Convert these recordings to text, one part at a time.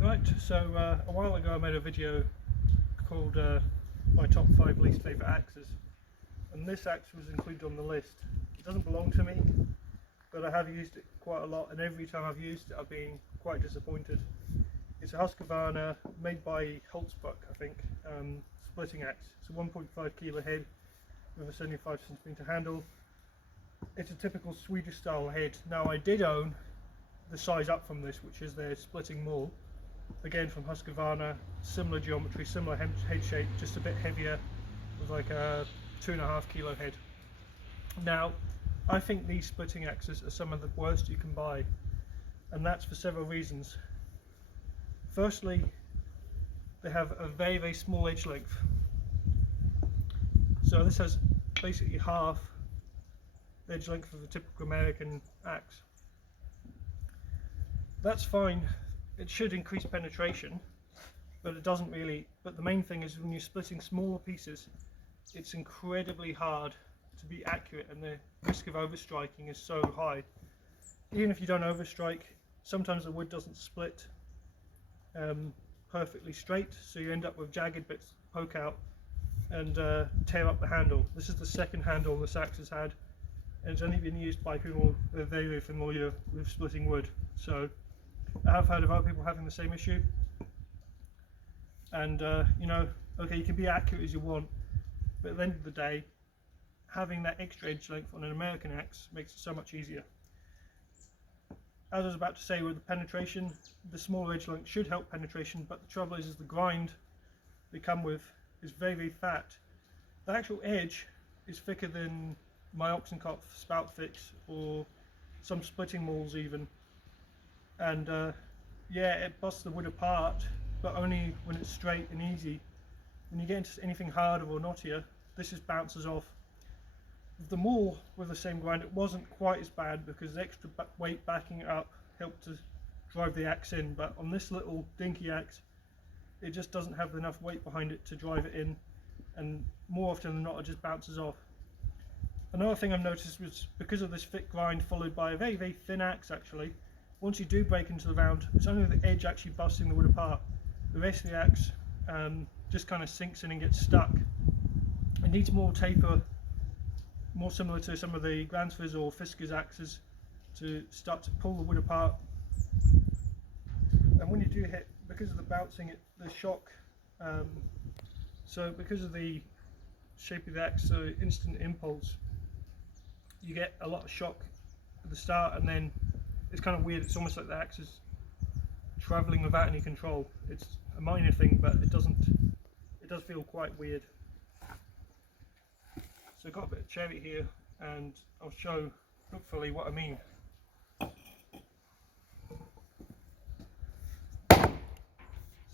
Right, so a while ago I made a video called my top 5 least favourite axes, and this axe was included on the list. It doesn't belong to me, but I have used it quite a lot, and every time I've used it I've been quite disappointed. It's a husqvarna made by Hults, I think, splitting axe. It's a 1.5 kilo head with a 75cm handle. It's a typical Swedish style head. Now I did own the size up from this, which is their splitting maul, again from Husqvarna, similar geometry, similar head shape, just a bit heavier with like a 2.5 kilo head. Now I think these splitting axes are some of the worst you can buy, and that's for several reasons. Firstly, they have a very small edge length, so this has basically half the edge length of a typical American axe. That's fine, it should increase penetration, but it doesn't really. But the main thing is when you're splitting smaller pieces, it's incredibly hard to be accurate, and the risk of overstriking is so high. Even if you don't overstrike, sometimes the wood doesn't split perfectly straight, so you end up with jagged bits poke out and tear up the handle. This is the second handle this axe has had, and it's only been used by people that are very familiar with splitting wood. So I have heard of other people having the same issue, and you know, okay, you can be accurate as you want, but at the end of the day, having that extra edge length on an American axe makes it so much easier. As I was about to say, with the penetration, the smaller edge length should help penetration, but the trouble is the grind they come with is very fat. The actual edge is thicker than my Oxenkarp spout fix or some splitting mauls even, and yeah, it busts the wood apart, but only when it's straight and easy. When you get into anything harder or knottier, this just bounces off. The maul with the same grind, it wasn't quite as bad because the extra weight backing it up helped to drive the axe in, but on this little dinky axe it just doesn't have enough weight behind it to drive it in, and more often than not it just bounces off. Another thing I've noticed was because of this thick grind followed by a very thin axe, actually, once you do break into the round, it's only the edge actually busting the wood apart. The rest of the axe just kind of sinks in and gets stuck. It needs more taper, more similar to some of the Grandsfors or Fisker's axes, to start to pull the wood apart. And when you do hit, because of the bouncing, the shock, so because of the shape of the axe, so instant impulse, you get a lot of shock at the start, and then it's kind of weird. It's almost like the axe is travelling without any control. It's a minor thing, but it does feel quite weird. So I've got a bit of cherry here, and I'll show hopefully what I mean.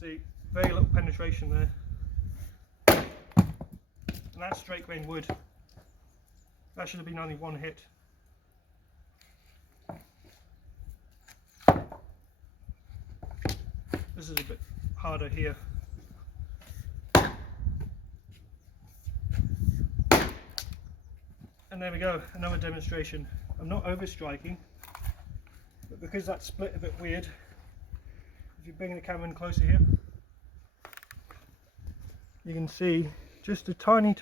See, very little penetration there, and that's straight grain wood. That should have been only one hit. This is a bit harder here. And there we go, another demonstration. I'm not overstriking, but because that split a bit weird, if you bring the camera in closer here, you can see just a tiny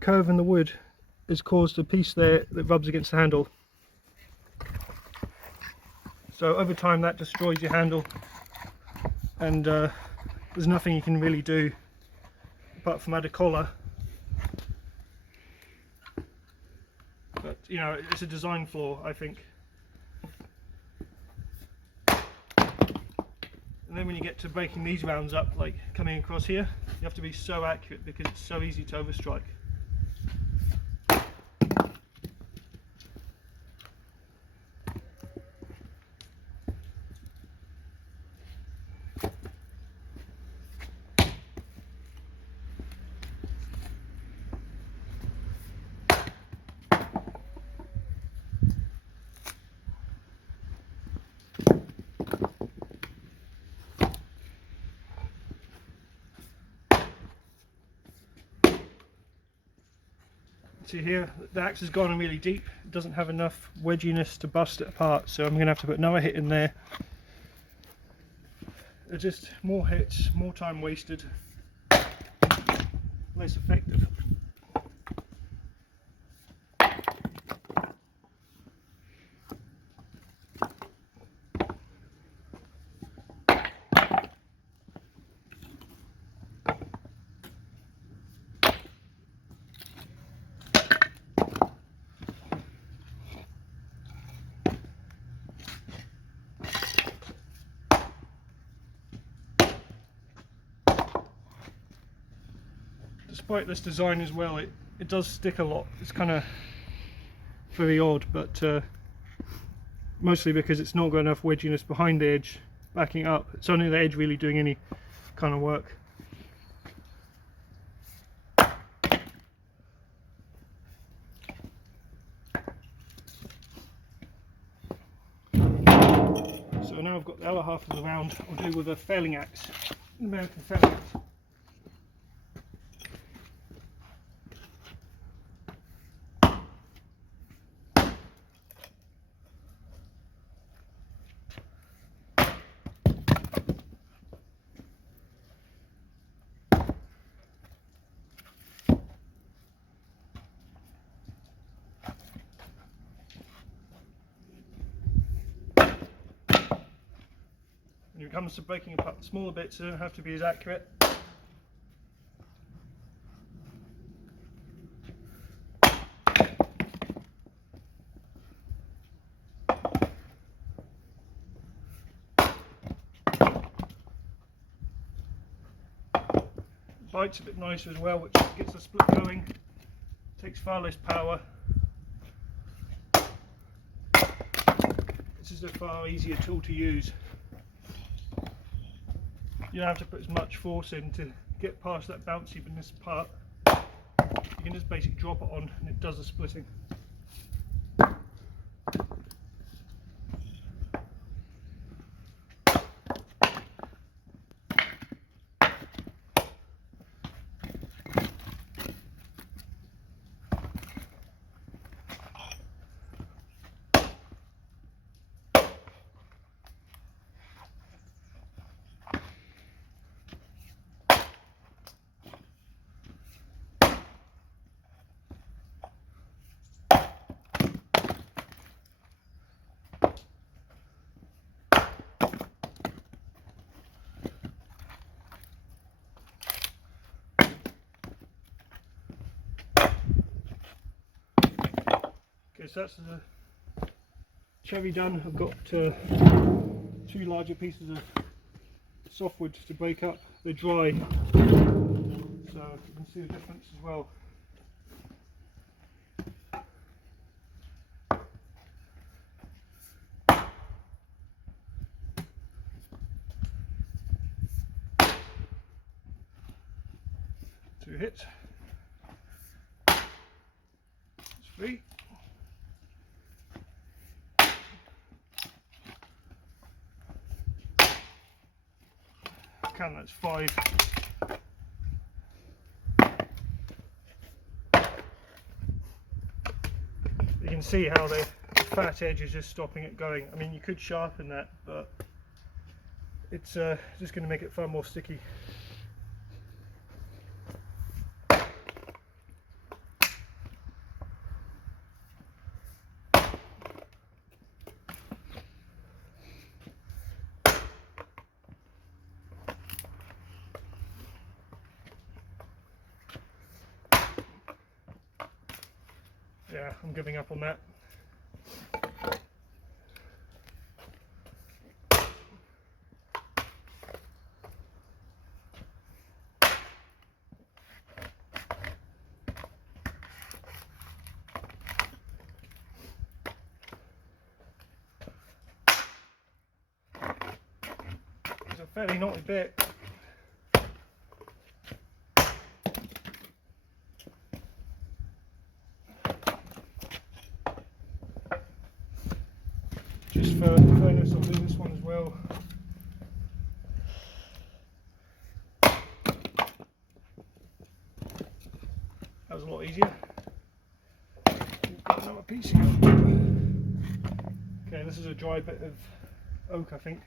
curve in the wood has caused a piece there that rubs against the handle. So over time that destroys your handle, and there's nothing you can really do apart from add a collar. But you know, it's a design flaw, I think. And then when you get to breaking these rounds up, like coming across here, you have to be so accurate because it's so easy to overstrike. See here, the axe has gone really deep. It doesn't have enough wedginess to bust it apart, so I'm going to have to put another hit in there. They're just more hits, more time wasted, less effective. Despite this design as well, it does stick a lot. It's kind of very odd, but mostly because it's not got enough wedginess behind the edge backing up. It's only the edge really doing any kind of work. So now I've got the other half of the round, I'll do with a felling axe, an American felling axe. When it comes to breaking apart the smaller bits, they don't have to be as accurate. Bite's a bit nicer as well, which gets the split going, takes far less power. This is a far easier tool to use. You don't have to put as much force in to get past that bounciness part. You can just basically drop it on and it does the splitting. Okay, so that's the cherry done. I've got 2 larger pieces of softwood to break up. They're dry, so you can see the difference as well. Two hits. It's 3. That's 5. You can see how the fat edge is just stopping it going. I mean, you could sharpen that, but it's just going to make it far more sticky. Yeah, I'm giving up on that. It's a fairly knotty bit. Just for fairness, I'll do this one as well. That was a lot easier. We've got another piece here. Okay, this is a dry bit of oak, I think.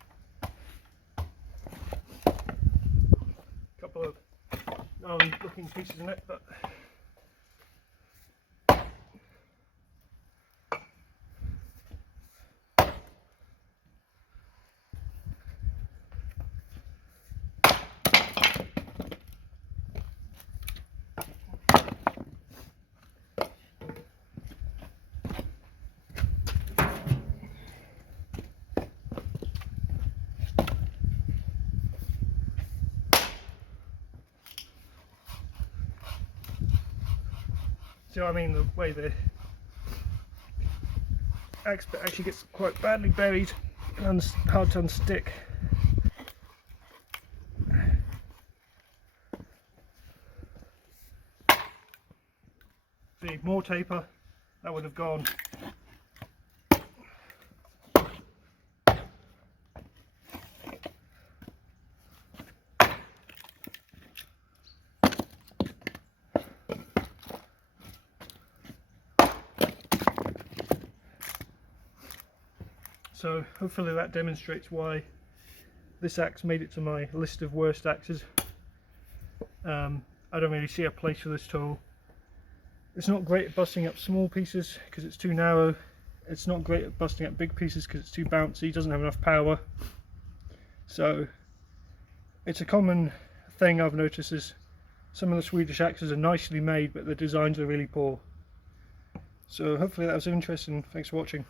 couple of looking pieces in it, but see what I mean, the way the axe bit actually gets quite badly buried and hard to unstick. See, more taper, that would have gone. So hopefully that demonstrates why this axe made it to my list of worst axes. I don't really see a place for this tool. It's not great at busting up small pieces because it's too narrow. It's not great at busting up big pieces because it's too bouncy, doesn't have enough power. So it's a common thing I've noticed is some of the Swedish axes are nicely made but the designs are really poor. So hopefully that was interesting. Thanks for watching.